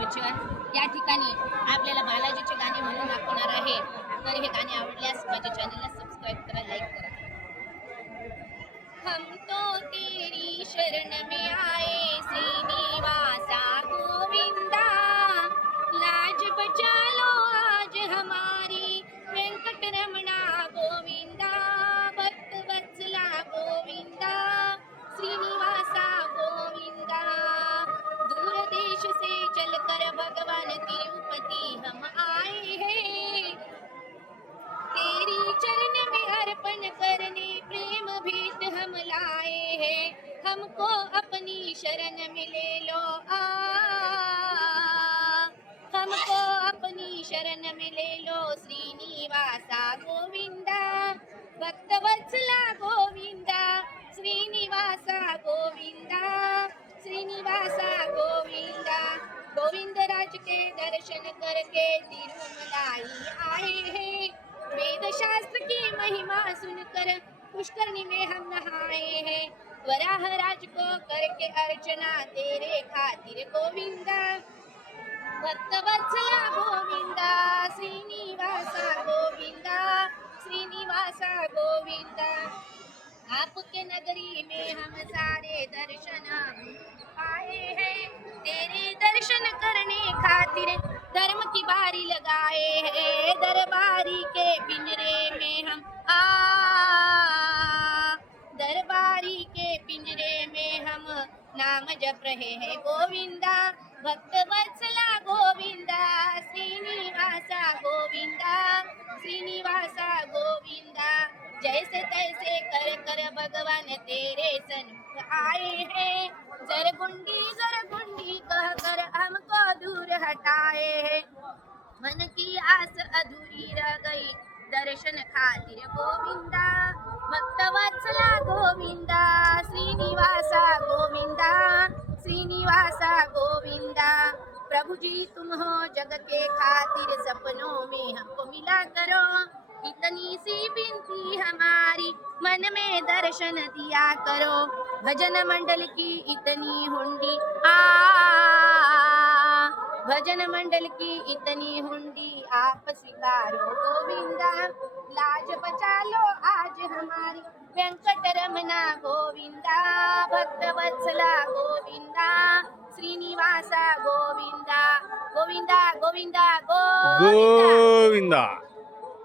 बच्चन या ठिकाणी आपल्याला बालाजीचे गाणे म्हणून दाखवणार आहे. तर हे गाणे आवडल्यास माझ्या चॅनलला सबस्क्राईब करा, लाईक करा. हम तो तेरी शरण में आए श्रीनिवासा गोविंदा, लाज बचा लो आज हमारी वेंकटरमणा गोविंदा, भक्त वत्सला गोविंदा, श्रीनिवासा गोविंदा. दूर देश से चलकर भगवान तिरुपति हम आए हैं, तेरी चरण में अर्पण करने प्रेम भेंट हम लाए हैं. हमको अपनी शरण में ले लो आ, हमको अपनी शरण में ले लो श्रीनिवासा गोविंदा, भक्तवत्सला गोविंदा, श्रीनिवासा गोविंदा, श्रीनिवासा गोविंदा. गोविंद राज के दर्शन करके तिरुमलाई आए हैं, वेद शास्त्र की महिमा सुनकर पुष्करणी में हम नहाए हैं. वराह राज को करके अर्चना तेरे खातिर गोविंदा, भक्तवत्सला गोविंदा, श्रीनिवासा गोविंदा, श्रीनिवासा गोविंदा. आपके नगरी में हम सारे दर्शन आए हैं, तेरे दर्शन करने खातिर धर्म की बारी लगाए हैं. दरबारी के पिंजरे में हम दरबारी के पिंजरे में हम नाम जप रहे हैं गोविंदा, भक्तवत्सला गोविंदा, श्रीनिवासा गोविंदा, श्रीनिवासा गोविंदा. जैसे तैसे कर कर भगवान तेरे सन्मुख आए हैं, जरगुंडी कह कर हमको दूर हटाए हैं. मन की आस अधूरी रह गई दर्शन खातिर गोविंदा, भक्तवत्सला गोविंदा, श्रीनिवासा गोविंदा, श्रीनिवासा गोविंदा. प्रभु जी तुम हो जग के खातिर सपनों में हमको मिला करो, इतनी सी विनती हमारी मन में दर्शन दिया करो. भजन मंडल की इतनी हुंडी भजन मंडल की इतनी हुंडी आप स्वीकारो गोविंदा, लाज बचा लो आज हमारी वेंकटरमणा गोविंदा, भक्तवत्सला गोविंदा, श्रीनिवासा गोविंदा, गोविंदा गोविंदा गोविंदा.